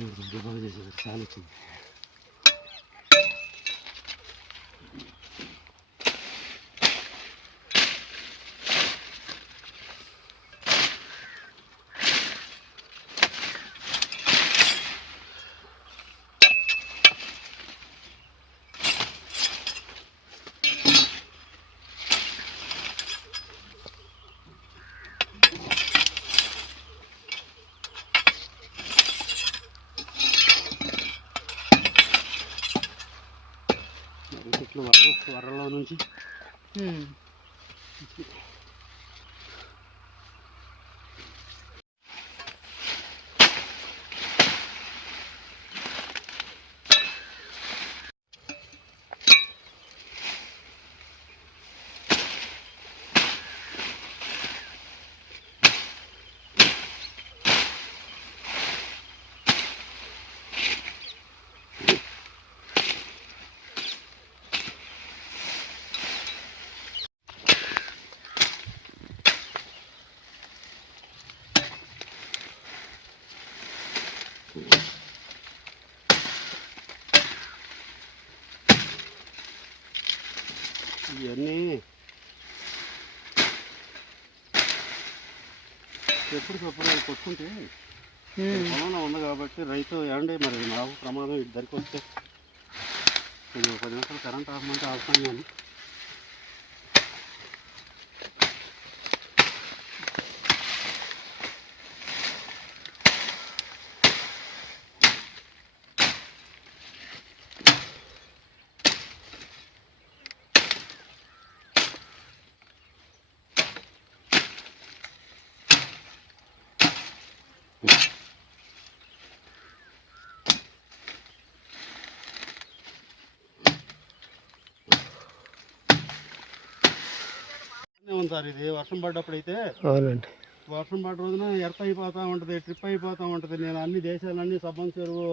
మూడు రెండు రోజులు చేసేసరికి చాలా వచ్చింది చెట్లు వర వరలో నుంచి. ఇవన్నీ. ఎప్పటికప్పుడు కొట్టుకుంటే. పొలంలో ఉంది కాబట్టి రైతు ఏమండి మరి నాకు ప్రమాదం ఇద్దరికి వస్తే. పది నిమిషాలు కరెంట్ ఆపమంటే ఆపుతాను నేను. ఉంది సార్ ఇది. వర్షం పడ్డప్పుడు అయితే అవునండి. వర్షం పడ్డ రోజున ఎర్త అయిపోతూ ఉంటుంది ట్రిప్ అయిపోతూ ఉంటుంది. నేను అన్ని దేశాలన్నీ సబ్బన్ చెరువు